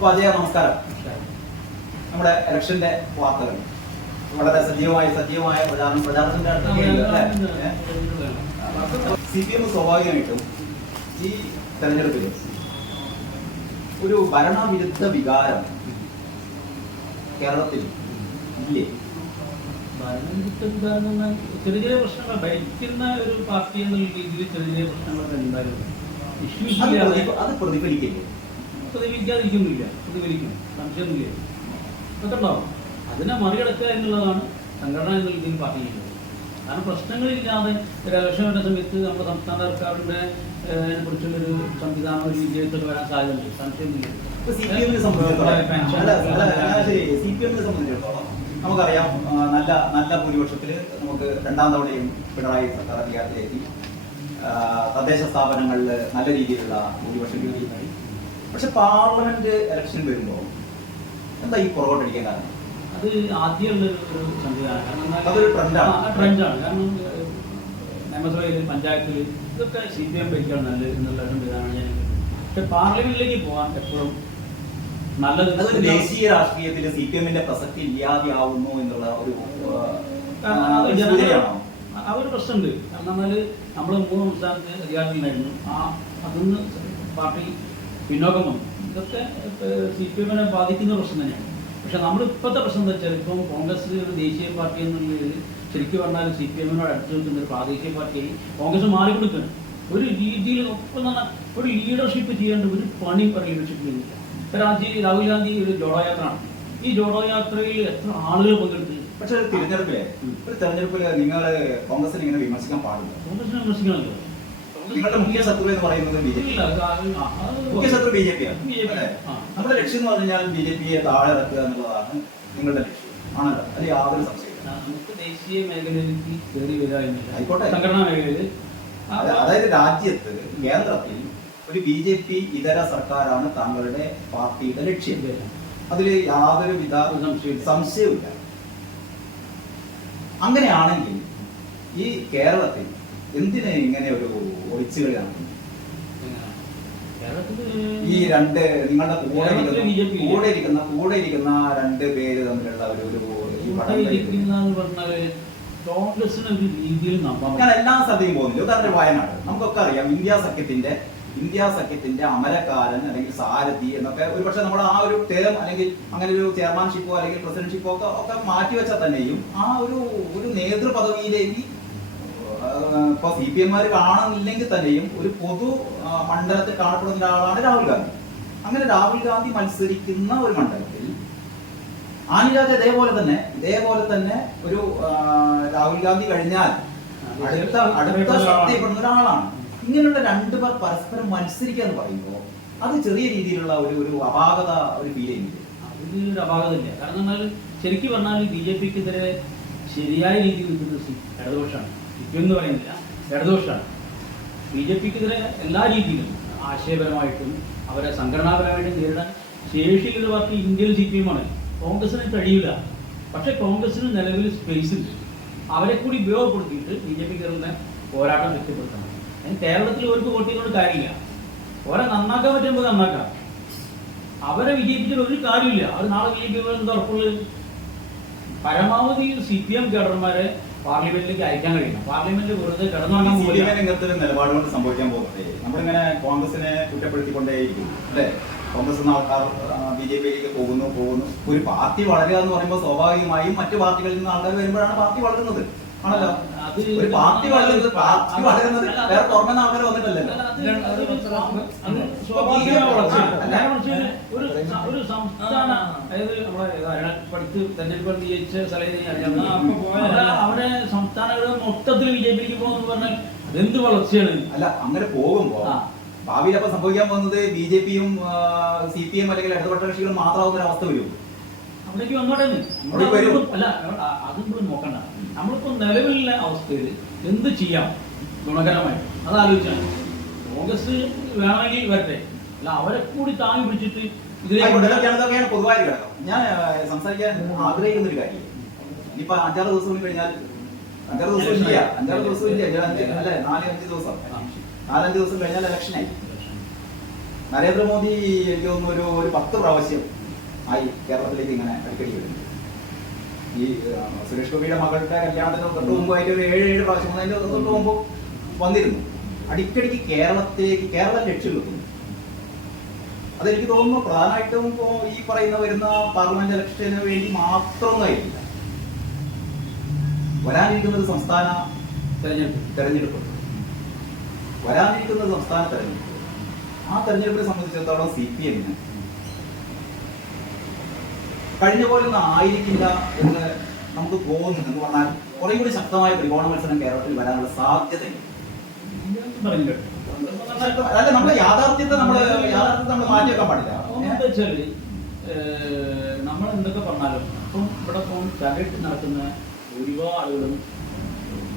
അപ്പോൾ അജയ നമസ്കാരം. നമ്മുടെ ഇലക്ഷന്റെ വാർത്തകൾ വളരെ സജീവമായ പ്രചാരണത്തിന്റെ CPM സ്വാഭാവികമായിട്ടും ഈ തെരഞ്ഞെടുപ്പിൽ ഒരു ഭരണവിരുദ്ധ വികാരം കേരളത്തിൽ ഇല്ലേ? ഭരണവിരുദ്ധ വികാരം എന്നാൽ ചെറിയ ചെറിയ പ്രശ്നങ്ങൾ, ഭരിക്കുന്ന ഒരു പാർട്ടി എന്നുള്ള രീതിയിൽ ചെറിയ ചെറിയ പ്രശ്നങ്ങളൊക്കെ ഉണ്ടായിരുന്നു. അത് പ്രതിഫലിക്കില്ലേ? പ്രതിഫലിക്കാതിരിക്കുന്നില്ല, പ്രതിഫലിക്കും, സംശയമൊന്നുമില്ല, അതൊക്കെ ഉണ്ടാവും. അതിനെ മറികടക്കുക എന്നുള്ളതാണ് സംഘടന എന്നുള്ള രീതിയിൽ പാർട്ടി ചെയ്യുന്നത്. കാരണം പ്രശ്നങ്ങളില്ലാതെ ഒരു ഇലക്ഷൻ വരുന്ന സമയത്ത് നമ്മുടെ സംസ്ഥാന സർക്കാരിന്റെ കുറിച്ചുള്ളൊരു സംവിധാനം ഒരു വിജയത്തിൽ വരാൻ സാധ്യതയുണ്ട്, സംശയമൊന്നുമില്ല. CPM-നെ സംബന്ധിച്ചിടത്തോളം നമുക്കറിയാം, നല്ല ഭൂരിപക്ഷത്തിൽ നമുക്ക് രണ്ടാം തവണയും പിണറായി സർക്കാർ അധികാരത്തിലെത്തി. തദ്ദേശ സ്ഥാപനങ്ങളിൽ നല്ല രീതിയിലുള്ള ഭൂരിപക്ഷം കിട്ടി. പക്ഷെ പാർലമെന്റ് ഇലക്ഷൻ വരുമ്പോൾ എന്താ ഈ പുറകോട്ടടിക്കാൻ കാരണം? അത് ആദ്യമുള്ള ഒരു സംവിധാനം, അതൊരു ട്രെൻഡാണ്. കാരണം നിയമസഭയിൽ, പഞ്ചായത്തിൽ ഇതൊക്കെ CPM ഭരിക്കാൻ നല്ലത് എന്നുള്ള സംവിധാനമാണ് ഞാൻ. പക്ഷെ പാർലമെന്റിലേക്ക് പോകാൻ എപ്പോഴും നല്ലത്. ദേശീയ രാഷ്ട്രീയത്തിൽ CPM-ന്റെ പ്രസക്തി ഇല്ലാതെയാവുന്നു എന്നുള്ള ഒരു ആ ഒരു പ്രശ്നമുണ്ട്. കാരണം എന്നാൽ നമ്മൾ 3 സംസ്ഥാനത്ത് അധികാരത്തിലായിരുന്നു, അതൊന്ന് പാർട്ടി പിന്നോക്കം വന്നു. ഇതൊക്കെ CPM-നെ ബാധിക്കുന്ന പ്രശ്നം തന്നെയാണ്. പക്ഷെ നമ്മൾ ഇപ്പോഴത്തെ പ്രശ്നം എന്താ വെച്ചാൽ, ഇപ്പം കോൺഗ്രസ് ഒരു ദേശീയ പാർട്ടി എന്നുള്ളത് ശരിക്കും പറഞ്ഞാൽ CPM-നോട് അടുത്ത് നിൽക്കുന്ന ഒരു പ്രാദേശിക പാർട്ടിയായി കോൺഗ്രസ് മാറിക്കൊടുക്കുകയാണ്. ഒരു രീതിയിൽ ഒപ്പം തന്നെ ഒരു ലീഡർഷിപ്പ് ചെയ്യേണ്ട ഒരു പണി ലീഡർഷിപ്പ് ചെയ്യുന്നില്ല. രാഹുൽ ഗാന്ധി ഒരു ജോഡോ യാത്ര ആണ്. ഈ ജോഡോ യാത്രയിൽ എത്ര ആളുകൾ പങ്കെടുത്തു? പക്ഷെ തെരഞ്ഞെടുപ്പില് നിങ്ങൾ കോൺഗ്രസിനെ ഇങ്ങനെ വിമർശിക്കാൻ പാടില്ല. കോൺഗ്രസിനെ വിമർശിക്കണമല്ലോ. നിങ്ങളുടെ മുഖ്യ ശത്രു എന്ന് പറയുന്നത് മുഖ്യ ശത്രു BJP ആണ്. നമ്മുടെ ലക്ഷ്യം എന്ന് പറഞ്ഞാൽ BJP-യെ താഴെ ഇറക്കുക എന്നുള്ളതാണ് നിങ്ങളുടെ ലക്ഷ്യം ആണല്ലോ, അത് യാതൊരു സംശയം. നമുക്ക് ദേശീയ മേഖലയിലേക്ക് കയറി വരാനില്ല. ആയിക്കോട്ടെ, സംഘടനാ മേഖലയിൽ, അതായത് രാജ്യത്ത് കേന്ദ്രത്തിൽ ഒരു BJP ഇതര സർക്കാരാണ് താങ്കളുടെ പാർട്ടിയുടെ ലക്ഷ്യം. അതിൽ യാതൊരുവിധ സംശയവുമില്ല. അങ്ങനെയാണെങ്കിൽ ഈ കേരളത്തിൽ എന്തിന് ഇങ്ങനെ ഒരു ഒളിച്ചുകളി നടത്തുന്നു? ഈ രണ്ട് നിങ്ങളുടെ കൂടെ ഇരിക്കുന്ന 2 പേര് തമ്മിലുള്ള ഞാൻ എല്ലാ സ്ഥലത്തേക്കും പോകുന്നില്ല. ഉദാഹരണം വയനാട് നമുക്കൊക്കെ അറിയാം. ഇന്ത്യ സഖ്യത്തിന്റെ അമരക്കാരൻ അല്ലെങ്കിൽ സാരഥി എന്നൊക്കെ ഒരുപക്ഷെ നമ്മൾ ആ ഒരു ടേം അല്ലെങ്കിൽ അങ്ങനെ ഒരു ചെയർമാൻഷിപ്പോ അല്ലെങ്കിൽ പ്രസിഡന്റ്ഷിപ്പോ ഒക്കെ മാറ്റിവെച്ചാൽ തന്നെയും ആ ഒരു നേതൃപദവിയിലേക്ക് ഇപ്പൊ CPM-മാര് കാണുന്നില്ലെങ്കിൽ തന്നെയും ഒരു പൊതു മണ്ഡലത്തിൽ കാണപ്പെടുന്ന ഒരാളാണ് രാഹുൽ ഗാന്ധി. അങ്ങനെ രാഹുൽ ഗാന്ധി മത്സരിക്കുന്ന ഒരു മണ്ഡലത്തിൽ ആനിരാജ് ഇതേപോലെ തന്നെ ഒരു രാഹുൽ ഗാന്ധി കഴിഞ്ഞാൽ അടുത്ത ശക്തിപ്പെടുന്ന ഒരാളാണ്. ഇങ്ങനെയുള്ള 2 പേർ പരസ്പരം മത്സരിക്കുക എന്ന് പറയുമ്പോൾ അത് ചെറിയ രീതിയിലുള്ള ഒരു അപാകത ഒരു ഫീൽ ചെയ്യുന്നില്ല? അതിലൊരു അപാകത ഇല്ല. കാരണം എന്നാൽ ശരിക്കും പറഞ്ഞാൽ BJP-ക്കെതിരെ ശരിയായ രീതിയിൽ നിൽക്കുന്നത് ഇടതുപക്ഷമാണ്. CPM എന്ന് പറയുന്നില്ല, ഇടതുപക്ഷമാണ്. BJP-ക്കെതിരെ എല്ലാ രീതിയിലും ആശയപരമായിട്ടും അവരെ സംഘടനാപരമായിട്ടും നേരിടാൻ ശേഷിയുള്ള പാർട്ടി ഇന്ത്യയിൽ CPM-ആണ്. കോൺഗ്രസിന് കഴിയില്ല. പക്ഷെ കോൺഗ്രസിന് നിലവിൽ സ്പേസ് ഉണ്ട്. അവരെ കൂടി ഉപയോഗപ്പെടുത്തിയിട്ട് BJP-ക്കെതിരെ പോരാട്ടം ശക്തിപ്പെടുത്തണം. കേരളത്തിൽ അവർക്ക് വോട്ട് ചെയ്യുന്നതുകൊണ്ട് കാര്യമില്ല. ഓരെ നന്നാക്കാൻ പറ്റുമ്പോൾ നന്നാക്കാം. അവരെ വിജയിപ്പിച്ചിട്ട് ഒരു കാര്യമില്ല. അവർ നാളെ വിജയിക്കുമ്പോൾ എന്താ ഉറപ്പുള്ളത്? പരമാവധി CPM കേഡർമാരെ പാർലമെന്റിലേക്ക് അയക്കാൻ കഴിയണം. പാർലമെന്റിൽ വെറുതെ കിടന്നുറങ്ങാൻ ഇങ്ങനത്തെ ഒരു നിലപാട് കൊണ്ട് സംഭവിക്കാൻ പോകുന്നത് നമ്മളിങ്ങനെ കോൺഗ്രസിനെ കുറ്റപ്പെടുത്തിക്കൊണ്ടേയിരിക്കും അല്ലെ? കോൺഗ്രസ് ആൾക്കാർ BJP-യിലേക്ക് പോകുന്നു. ഒരു പാർട്ടി വളരുക എന്ന് പറയുമ്പോൾ സ്വാഭാവികമായും മറ്റു പാർട്ടികളിൽ നിന്ന് ആൾക്കാർ വരുമ്പോഴാണ് പാർട്ടി വളരുന്നത് ആണല്ലോ. ഒരു പാർട്ടി വളരുന്നത് വേറെ പുറമെ ആൾക്കാർ വന്നിട്ടല്ലല്ലോ. ഒരു സംസ്ഥാന, അതായത് നമ്മളെ പഠിച്ച് തെരഞ്ഞെടുപ്പ് ജയിച്ച സ്ഥലം അവിടെ സംസ്ഥാനങ്ങളുടെ മൊത്തത്തിൽ BJP-ക്ക് പോകുന്നു പറഞ്ഞാൽ അതെന്ത് വളർച്ചയാണ്? അല്ല, അങ്ങനെ പോകുമ്പോ ഭാവിയിൽ അപ്പൊ സംഭവിക്കാൻ പോകുന്നത് BJP-യും CPM അല്ലെങ്കിൽ ഇടതുപക്ഷ കക്ഷികളും മാത്രമാവുന്ന ഒരു അവസ്ഥ വരും. അവിടേക്ക് വന്നോട്ടെ. അല്ല, അതൊന്നും നോക്കണ്ട. നമ്മളിപ്പോ നിലവിലുള്ള അവസ്ഥയിൽ എന്ത് ചെയ്യാം ഗുണകരമായിട്ട് അതാലോചിച്ചാണ്. കോൺഗ്രസ് വേണമെങ്കിൽ വരട്ടെ, അല്ല അവരെ കൂടി താങ്ങി പിടിച്ചിട്ട് ഇതൊക്കെയാണ് പൊതുവായ ഘടകം. ഞാൻ സംസാരിക്കാൻ ആഗ്രഹിക്കുന്ന ഒരു കാര്യം, ഇനിയിപ്പോ 5-6 ദിവസം കഴിഞ്ഞാൽ 5-6 ദിവസം ഇല്ല, 4-5 ദിവസം കഴിഞ്ഞാൽ ഇലക്ഷനായി. നരേന്ദ്രമോദി എനിക്ക് തോന്നുന്നു ഒരു 10 പ്രാവശ്യം ആയി കേരളത്തിലേക്ക് ഇങ്ങനെ അടിക്കടി വരുന്നത്. ഈ സുരേഷ് ഗോപിയുടെ മകളുടെ കല്യാണത്തിന് തൊട്ട് മുമ്പായിട്ട് ഒരു 7 പ്രാവശ്യം അതിന്റെ തൊട്ട് മുമ്പ് വന്നിരുന്നു. അടിക്കടിക്ക് കേരളം ലക്ഷ്യം വെക്കുന്നു. അതെനിക്ക് തോന്നുന്നു പ്രധാനമായിട്ടും ഇപ്പോ ഈ വരുന്ന പാർലമെന്റ് ഇലക്ഷന് വേണ്ടി മാത്രമൊന്നും ആയിട്ടില്ല. വരാനിരിക്കുന്നത് സംസ്ഥാന തെരഞ്ഞെടുപ്പ്. വരാനിരിക്കുന്നത് സംസ്ഥാന തെരഞ്ഞെടുപ്പ്. ആ തെരഞ്ഞെടുപ്പിനെ സംബന്ധിച്ചിടത്തോളം CPM കഴിഞ്ഞ പോലെ ഒന്നും ആയിരിക്കില്ല എന്ന് നമുക്ക് തോന്നുന്നു. എന്ന് പറഞ്ഞാൽ കുറെ കൂടി ശക്തമായ ത്രികോണ മത്സരം കേരളത്തിൽ വരാനുള്ള സാധ്യതയുണ്ട്. അല്ല, നമ്മുടെ യാഥാർത്ഥ്യത്തെ നമ്മൾ മാറ്റി വെക്കാൻ പാടില്ല. എന്താ വെച്ചാല് നമ്മൾ എന്തൊക്കെ പറഞ്ഞാലും ഇപ്പം ഇവിടെ ചാരിറ്റി നടക്കുന്ന ഒരുപാട് ആളുകളും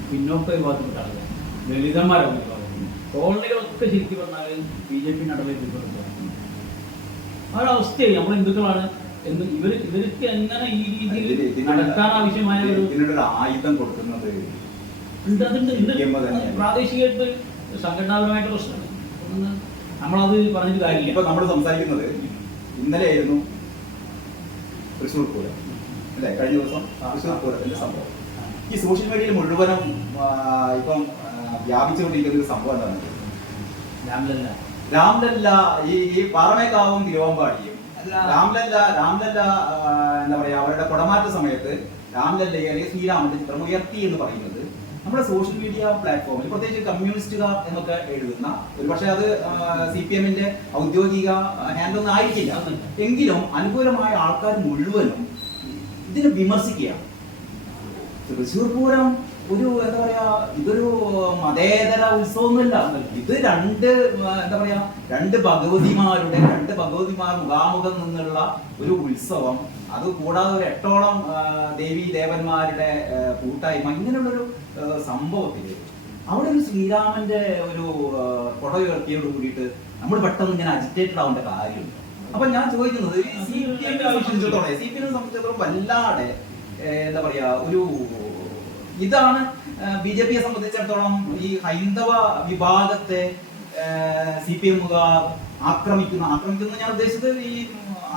പിന്നോക്ക വിഭാഗത്തിൽപ്പെട്ട ആളുകൾ, ദളിതന്മാരാണ് വിഭാഗം, കോളനികളൊക്കെ ശരിക്കും പറഞ്ഞാൽ BJP നടപടിപ്പെടുത്തുക. ആ ഒരു അവസ്ഥയായി. നമ്മൾ ഹിന്ദുക്കളാണ് എന്ന് ഇവർക്ക് എങ്ങനെ ഈ രീതിയിൽ നടക്കാൻ ആവശ്യമായ ഒരു ആയുധം കൊടുക്കുന്നത് പ്രാദേശികമായിട്ട് സംഘടനാപരമായിട്ട് പ്രശ്നമാണ്. നമ്മളത് പറഞ്ഞിട്ട് കാര്യമില്ല. ഇപ്പൊ നമ്മൾ സംസാരിക്കുന്നത് ഇന്നലെയായിരുന്നു തൃശ്ശൂർ പൂരം അല്ലെ? കഴിഞ്ഞ ദിവസം തൃശ്ശൂർ പൂരത്തിന്റെ സംഭവം ഈ സോഷ്യൽ മീഡിയയിൽ മുഴുവനും ഇപ്പം വ്യാപിച്ചുകൊണ്ടിരിക്കുന്ന ഒരു സംഭവം എന്താണ്? രാംലല്ല ഈ പാറമേക്കാവും തിരുവമ്പാടിയും രാംലല്ല എന്താ പറയാ, അവരുടെ കുടമാറ്റ സമയത്ത് രാംലല്ലയെ അല്ലെങ്കിൽ ശ്രീരാമന്റെ ചിത്രം ഉയർത്തി എന്ന് പറയുന്നത് നമ്മുടെ സോഷ്യൽ മീഡിയ പ്ലാറ്റ്ഫോമിൽ, പ്രത്യേകിച്ച് കമ്മ്യൂണിസ്റ്റുകാർ എന്നൊക്കെ എഴുതുന്ന, ഒരു പക്ഷേ അത് CPM ഔദ്യോഗിക ഹാൻഡൊന്നും ആയിരിക്കില്ല, എങ്കിലും അനുകൂലമായ ആൾക്കാർ മുഴുവനും ഇതിനെ വിമർശിക്കുകയാണ്. തൃശ്ശൂർ പൂരം ഒരു എന്താ പറയാ, ഇതൊരു മതേതര ഉത്സവമൊന്നുമില്ല. ഇത് രണ്ട് ഭഗവതിമാർ മുഖാമുഖം നിന്നുള്ള ഒരു ഉത്സവം. അത് കൂടാതെ ഒരു 8ഓളം ദേവീ ദേവന്മാരുടെ കൂട്ടായ്മ, ഇങ്ങനെയുള്ളൊരു സംഭവത്തില് അവിടെ ഒരു ശ്രീരാമന്റെ ഒരു കൊട ഉയർത്തിയോട് കൂടിയിട്ട് നമ്മൾ പെട്ടെന്ന് ഇങ്ങനെ അജിറ്റേറ്റഡ് ആവേണ്ട കാര്യമുണ്ട്. അപ്പൊ ഞാൻ ചോദിക്കുന്നത് CPM സംബന്ധിച്ചിടത്തോളം വല്ലാതെ എന്താ പറയാ, ഒരു ഇതാണ് BJP സംബന്ധിച്ചിടത്തോളം ഈ ഹൈന്ദവ വിഭാഗത്തെ CPM ആക്രമിക്കുന്ന ഞാൻ ഉദ്ദേശിച്ചത് ഈ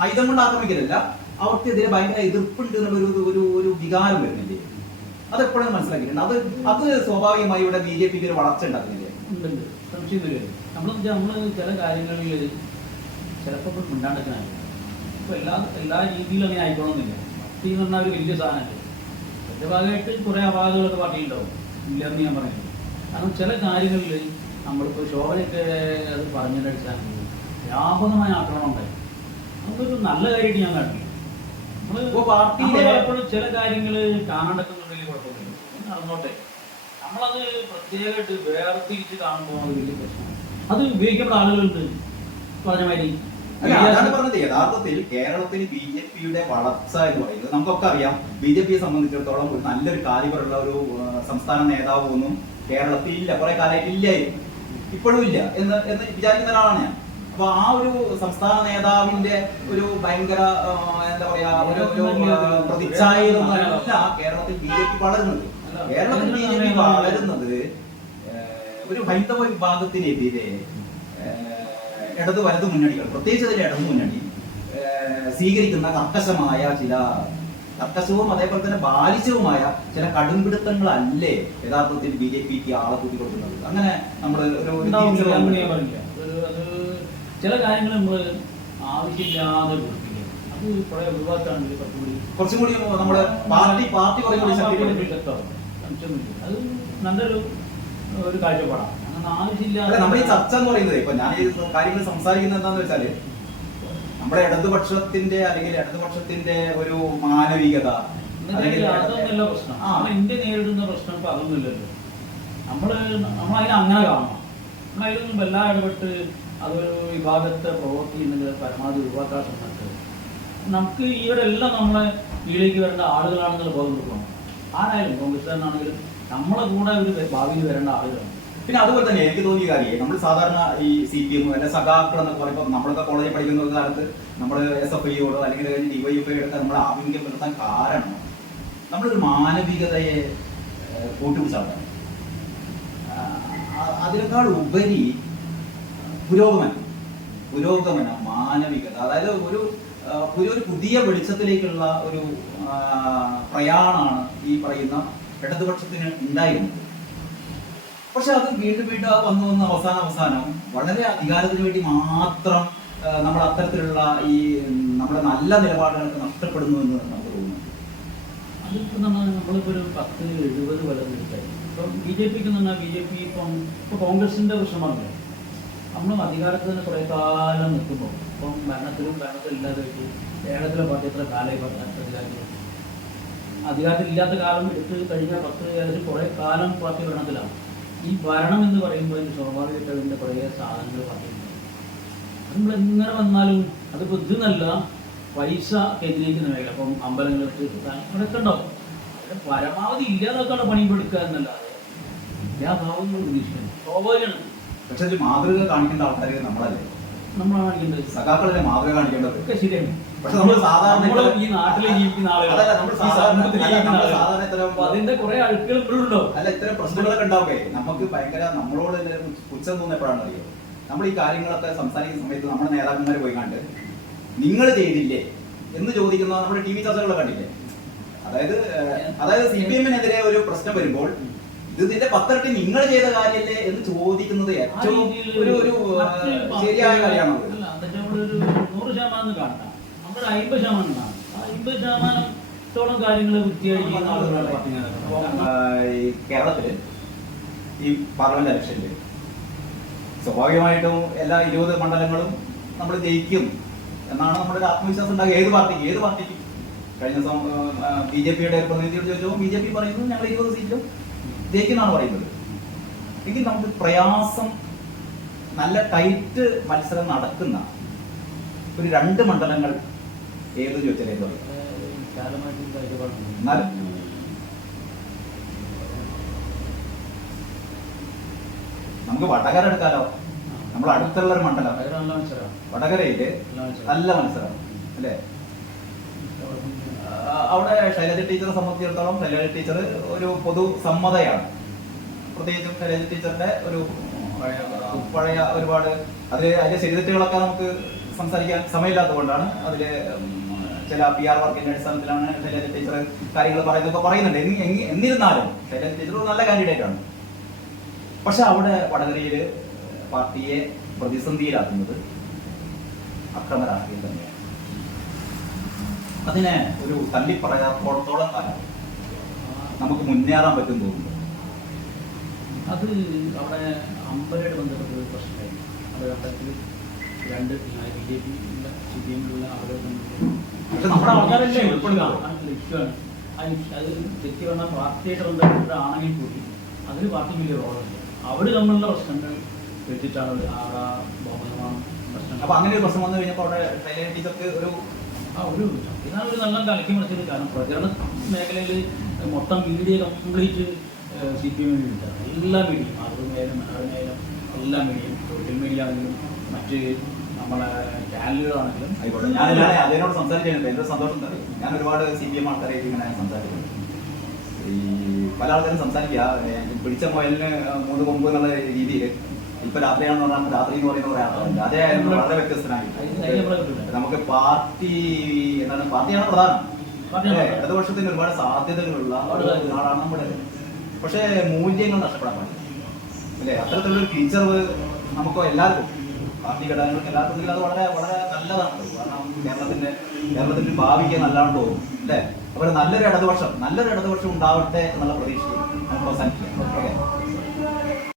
ആയുധം കൊണ്ട് ആക്രമിക്കലല്ല, അവർക്കെതിരെ ഭയങ്കര എതിർപ്പുണ്ട് എന്നുള്ള ഒരു വികാരം വരുന്നില്ലേ? അതെപ്പോഴും മനസ്സിലാക്കിയിട്ടുണ്ട്. അത് സ്വാഭാവികമായി ഇവിടെ BJPക്ക് ഒരു വളർച്ച ഉണ്ടാക്കുന്നില്ലേ? നമ്മള് ചില കാര്യങ്ങളിൽ ചിലപ്പോൾ മിണ്ടാണ്ടിരിക്കാനാണ്. ഇപ്പൊ എല്ലാ രീതിയിലും അങ്ങനെ ആയിക്കോണമെന്നില്ല. ഭക്തി എന്ന് പറഞ്ഞാൽ ഒരു വലിയ സാധനമല്ലേ. അതിന്റെ ഭാഗമായിട്ട് കുറെ അപാകതകളൊക്കെ പാർട്ടിയിലുണ്ടാവും, ഇല്ലെന്ന് ഞാൻ പറയുന്നത്. കാരണം ചില കാര്യങ്ങളിൽ നമ്മളിപ്പോൾ ശോഭനയൊക്കെ അത് പറഞ്ഞതിന്റെ അടിസ്ഥാനത്തിൽ വ്യാപകമായ ആക്രമണം ഉണ്ടായി. അതൊരു നല്ല കാര്യമായിട്ട് ഞാൻ കാണില്ല. എപ്പോഴും ചില കാര്യങ്ങൾ കാണാണ്ടൊക്കെന്നുണ്ടെങ്കിൽ കുഴപ്പമില്ല, നടന്നോട്ടെ. നമ്മളത് പ്രത്യേകമായിട്ട് വേർതിരിച്ച് കാണുമ്പോൾ അത് വലിയ പ്രശ്നമാണ്. അത് ഉപയോഗിക്കപ്പെടുന്ന ആളുകളുണ്ട് പറഞ്ഞ മാതിരി. അതാണ് പറഞ്ഞത്. യഥാർത്ഥത്തിൽ കേരളത്തിൽ BJPയുടെ വളർച്ച എന്ന് പറയുന്നത് നമുക്കൊക്കെ അറിയാം. BJPയെ സംബന്ധിച്ചിടത്തോളം ഒരു നല്ലൊരു കാലിബറുള്ള ഒരു സംസ്ഥാന നേതാവ് ഒന്നും കേരളത്തിൽ ഇല്ല, കുറെ കാലമായിട്ട് ഇല്ലായിരുന്നു, ഇപ്പോഴും ഇല്ല എന്ന് വിചാരിക്കുന്ന ഒരാളാണ് ഞാൻ. അപ്പൊ ആ ഒരു സംസ്ഥാന നേതാവിന്റെ ഒരു ഭയങ്കര എന്താ പറയാ ഒരു പ്രതിച്ഛായയൊന്നുമല്ല കേരളത്തിൽ BJP വളരുന്നത്. കേരളത്തിൽ BJP വളരുന്നത് ഒരു ഹൈന്ദവ വിഭാഗത്തിനെതിരെ ഇടത് വലതു മുന്നണികൾ, പ്രത്യേകിച്ച് അതിലെ ഇടതു മുന്നണി സ്വീകരിക്കുന്ന കർക്കശവും അതേപോലെ തന്നെ ബാലിശവുമായ ചില കടുംപിടുത്തങ്ങളല്ലേ യഥാർത്ഥത്തിൽ BJPക്ക് ആളെ കൂട്ടിക്കൊടുക്കുന്നത്. അങ്ങനെ നമ്മൾ ചില കാര്യങ്ങൾ നമ്മൾ ആവശ്യമില്ലാതെ അത് കുറെ ഒഴിവാക്കാണ് കുറച്ചും കൂടി നമ്മുടെ പാർട്ടി കുറെ കൂടി അത് നല്ലൊരു കാഴ്ചപ്പാടാണ്. നമ്മുടെ ഈ ചർച്ച എന്ന് പറയുന്നത്, ഇപ്പൊ ഞാൻ ഈ കാര്യങ്ങൾ സംസാരിക്കുന്നത് എന്താന്ന് വെച്ചാല് നമ്മുടെ ഇടതുപക്ഷത്തിന്റെ ഒരു മാനവികത, അതൊന്നുമല്ല പ്രശ്നം. ഇന്ത്യ നേരിടുന്ന പ്രശ്നം ഇപ്പൊ അതൊന്നുമില്ലല്ലോ. നമ്മളതിനെ അങ്ങനെ കാണണം. നമ്മളതിലൊന്നും എല്ലാ ഇടപെട്ട് അതൊരു വിഭാഗത്തെ പ്രൊവോക്ക് ചെയ്യുന്നത് പരമാവധി ഒഴിവാക്കാൻ ശ്രമിച്ചത്. നമുക്ക് ഇവരെല്ലാം നമ്മളെ കീഴിലേക്ക് വരേണ്ട ആളുകളാണെന്നുള്ള ബോധം കൊടുക്കണം. ആരായാലും കോൺഗ്രസ്സുകാരനാണെങ്കിലും നമ്മളെ കൂടെ ഒരു ഭാവിയിൽ വരേണ്ട ആളുകളാണ്. പിന്നെ അതുപോലെ തന്നെ എനിക്ക് തോന്നിയ കാര്യം, നമ്മൾ സാധാരണ ഈ CPM അല്ലെ സഖാക്കൾ എന്നൊക്കെ പറയുമ്പോൾ നമ്മളൊക്കെ കോളേജിൽ പഠിക്കുന്ന കാലത്ത് നമ്മൾ SFIയോടോ അല്ലെങ്കിൽ DYFIയോടൊക്കെ നമ്മൾ ആഭിമുഖ്യം പുലർത്താൻ കാരണം നമ്മളൊരു മാനവികതയെ കൂട്ടുപിടിച്ചാണ്. അതിനേക്കാൾ ഉപരി പുരോഗമനം, പുരോഗമനം, മാനവികത, അതായത് ഒരു പുതിയ വെളിച്ചത്തിലേക്കുള്ള ഒരു പ്രയാണമാണ് ഈ പറയുന്ന ഇടതുപക്ഷത്തിന് ഉണ്ടായിരുന്നത്. പക്ഷെ അത് വീണ്ടും വന്ന് അവസാനം വളരെ അധികാരത്തിന് വേണ്ടി മാത്രം നമ്മൾ അത്തരത്തിലുള്ള ഈ നമ്മുടെ നല്ല നിലപാടുകൾക്ക് നഷ്ടപ്പെടുന്നു എന്ന് നമുക്ക് തോന്നുന്നു. അതിപ്പോൾ നമ്മളിപ്പോൾ ഒരു 10-70 കൊല്ലം എടുത്തായി. ഇപ്പം ബി ജെ പിക്ക് എന്ന് പറഞ്ഞാൽ BJP ഇപ്പം കോൺഗ്രസിന്റെ പ്രശ്നമാണല്ലോ. നമ്മൾ അധികാരത്തിൽ തന്നെ കുറേ കാലം നിൽക്കുമ്പോൾ ഇപ്പം ഭരണത്തിലും ഇല്ലാതായിട്ട് കേരളത്തിലെ പാർട്ടി എത്ര കാലമായി അധികാരത്തിലില്ലാത്ത കാലം എടുത്ത് കഴിഞ്ഞ 10 കുറേ കാലം പാർട്ടി ഭരണത്തിലാണ്. ഈ ഭരണം എന്ന് പറയുമ്പോൾ അതിന് സ്വാഭാവികമായിട്ട് അതിൻ്റെ കുറേ സാധനങ്ങൾ പാർട്ടി നമ്മൾ എങ്ങനെ വന്നാലും അത് ബുദ്ധിന്നല്ല പൈസ കേന്ദ്രീകരിക്കുന്ന മേഖല. അപ്പം അമ്പലങ്ങൾക്ക് അതൊക്കെ ഉണ്ടാവും. പരമാവധി ഇല്ലാതാക്കാനുള്ള പണി എടുക്കുക എന്നല്ലാതെ ഇല്ലാതാവുന്ന പ്രതീക്ഷിക്കുന്നു. സ്വാഭാവികമാണ്. പക്ഷെ ഒരു മാതൃക കാണിക്കേണ്ട ആൾക്കാർ നമ്മളല്ലേ, നമ്മളാണ് കാണിക്കേണ്ടത്. സഖാക്കളല്ലേ മാതൃക കാണിക്കേണ്ടത്. ഒക്കെ ശരിയാണ്. പക്ഷെ നമ്മൾ സാധാരണ ഈ നാട്ടിൽ ജീവിക്കുന്ന ആളുകൾ അതിന്റെ കുറെ അഴുക്കുകൾ ഇപ്പോഴുണ്ടോ? അല്ല, ഇത്തരം പ്രശ്നങ്ങളൊക്കെ ഉണ്ടാവുകയെ നമുക്ക് ഭയങ്കര നമ്മളോട് പുച്ഛം തോന്നിയപ്പോഴാണ് അറിയോ, നമ്മൾ ഈ കാര്യങ്ങളൊക്കെ സംസാരിക്കുന്ന സമയത്ത് നമ്മുടെ നേതാക്കന്മാർ പോയി കണ്ട് നിങ്ങൾ ചെയ്തില്ലേ എന്ന് ചോദിക്കുന്ന നമ്മുടെ TV ചർച്ചകളൊക്കെ കണ്ടില്ലേ. അതായത് CPM-നെതിരെ ഒരു പ്രശ്നം വരുമ്പോൾ ഇതിന്റെ 10 ഇരട്ടി നിങ്ങൾ ചെയ്ത കാര്യല്ലേ എന്ന് ചോദിക്കുന്നത് ഏറ്റവും ഒരു ശരിയായ കാര്യമാണ്. 100% കാണണ്ട, നമ്മുടെ 50% കാണാം. 50%ത്തോളം കാര്യങ്ങൾ വൃത്തിയായി ചെയ്യുന്ന ആളുകളാണ് പാർട്ടി നേതാക്കൾ. കേരളത്തില് ഈ പാർലമെന്റ് ഇലക്ഷനില് സ്വാഭാവികമായിട്ടും എല്ലാ 20 മണ്ഡലങ്ങളും നമ്മൾ ജയിക്കും എന്നാണ് നമ്മുടെ ഒരു ആത്മവിശ്വാസം ഉണ്ടാകുക. ഏത് പാർട്ടിക്കും കഴിഞ്ഞ BJP-യുടെ ഒരു പ്രതിനിധിയോട് ചോദിച്ചപ്പോൾ BJP പറയുന്നത് ഞങ്ങൾ 20 സീറ്റിലും ജയിക്കുന്നാണ് പറയുന്നത്. എങ്കിൽ നമുക്ക് പ്രയാസം നല്ല ടൈറ്റ് മത്സരം നടക്കുന്ന ഒരു 2 മണ്ഡലങ്ങൾ ഏത് ചോദിച്ചാൽ ഏത് പറയും? എന്നാലും നമുക്ക് വടകര എടുക്കാലോ. നമ്മൾ അടുത്തുള്ള ഒരു മണ്ഡലം വടകരയില് നല്ല മത്സരം അല്ലേ. അവിടെ ശൈലജ ടീച്ചറെ സംബന്ധിച്ചിടത്തോളം ശൈലജ ടീച്ചർ ഒരു പൊതു സമ്മതയാണ്. പ്രത്യേകിച്ചും ശൈലജ ടീച്ചറിന്റെ ഒരു പഴയ ഒരുപാട് അതിലെ ശരിതെറ്റുകളൊക്കെ നമുക്ക് സംസാരിക്കാൻ സമയമില്ലാത്തതുകൊണ്ടാണ്. അതില് ചില PR വർക്കിന്റെ അടിസ്ഥാനത്തിലാണ് ശൈലജ ടീച്ചർ കാര്യങ്ങൾ പറയുന്നുണ്ട്. എന്നിരുന്നാലും ശൈലജ ടീച്ചർ ഒരു നല്ല കാൻഡിഡേറ്റ് ആണ്. പക്ഷെ അവിടെ വടകരയില് പാർട്ടിയെ പ്രതിസന്ധിയിലാക്കുന്നത് അക്രമ രാഷ്ട്രീയം തന്നെയാണ്. അതിനെ ഒരു തള്ളിപ്പറയാത്തോളം കാലം നമുക്ക് മുന്നേറാൻ പറ്റും തോന്നുന്നു. അത് അവിടെ അമ്പലമായിട്ട് ബന്ധപ്പെട്ട ഒരു പ്രശ്നമായി. അത് അമ്പലത്തിൽ 2 BJP CPM-ലുള്ള ആളുകൾ പക്ഷെ നമ്മുടെ ആൾക്കാരല്ലേ ഇഷ്ടമാണ്. അത് തെറ്റി പറഞ്ഞാൽ പാർട്ടിയായിട്ട് ബന്ധപ്പെട്ടാണെങ്കിൽ കൂടി അതിന് പാർട്ടിക്ക് വലിയ റോളുണ്ട്. അവിടെ തമ്മിലുള്ള പ്രശ്നങ്ങൾ വെച്ചിട്ടാണ് പ്രശ്നം. അപ്പൊ അങ്ങനെ ഒരു പ്രശ്നം വന്നു കഴിഞ്ഞപ്പോൾ അവിടെ ശൈലജ ടീച്ചർക്ക് ഇതാണ് ഒരു നല്ല കലക്കി മറിച്ചത്. കാരണം പ്രചരണ മേഖലയിൽ മൊത്തം മീഡിയ കംപ്ലീറ്റ് CPM വേണ്ടിയിട്ടാണ്. എല്ലാ മീഡിയയും, മാതൃഭൂമിയായാലും മനോരമയായാലും എല്ലാ മീഡിയയും, സോഷ്യൽ മീഡിയ ആണെങ്കിലും മറ്റ് നമ്മളെ ചാനലുകളാണെങ്കിലും ആയിക്കോട്ടെ. ഞാൻ അതിനോട് സംസാരിച്ചിട്ടുണ്ട്. എൻ്റെ സന്തോഷം തരും. ഞാൻ ഒരുപാട് CPM ആൾക്കാരായിട്ട് ഇങ്ങനെ സംസാരിച്ചിട്ടുണ്ട്. ഈ പല ആൾക്കാരും സംസാരിക്കുക പിടിച്ച മുയലിന് 3 കൊമ്പ് എന്നുള്ള രീതിയിൽ ഇപ്പൊ രാത്രിയാണെന്ന് പറഞ്ഞാൽ രാത്രി എന്ന് പറയുന്ന കുറെ ആൾക്കാരുണ്ട്. അതേ വളരെ വ്യത്യസ്തനായിട്ട് നമുക്ക് പാർട്ടിയാണ് പ്രധാനം. ഇടതുപക്ഷത്തിന് ഒരുപാട് സാധ്യതകളുള്ള നാടാണ് നമ്മുടെ. പക്ഷേ മൂല്യങ്ങൾ നഷ്ടപ്പെടാൻ പാടില്ല അല്ലേ. അത്തരത്തിലുള്ളൊരു ടീച്ചർ നമുക്ക് എല്ലാവർക്കും പാർട്ടി ഘടകങ്ങൾക്ക് എല്ലാവർക്കും അത് വളരെ വളരെ നല്ലതാണ്. കാരണം കേരളത്തിന്റെ ഭാവിക്ക് നല്ലതാണെന്ന് തോന്നും അല്ലേ. അപ്പോൾ നല്ലൊരു ഇടതുപക്ഷം ഉണ്ടാവട്ടെ എന്നുള്ള പ്രതീക്ഷയിൽ നമുക്ക് അവസാനിക്കാം. ഓക്കെ.